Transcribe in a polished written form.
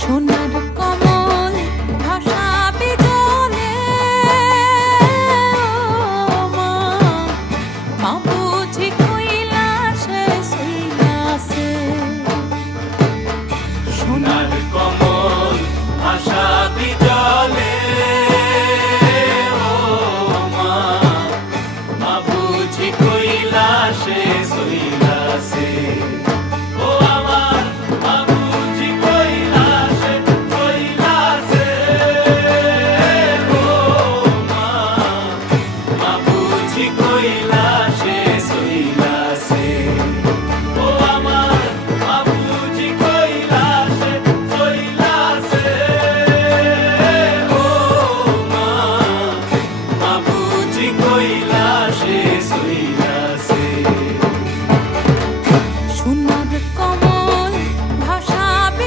সোনার কমল ভাসাবে জলে, মা মা বুঝি কৈলাসে শুইলাছে। সোনার কমল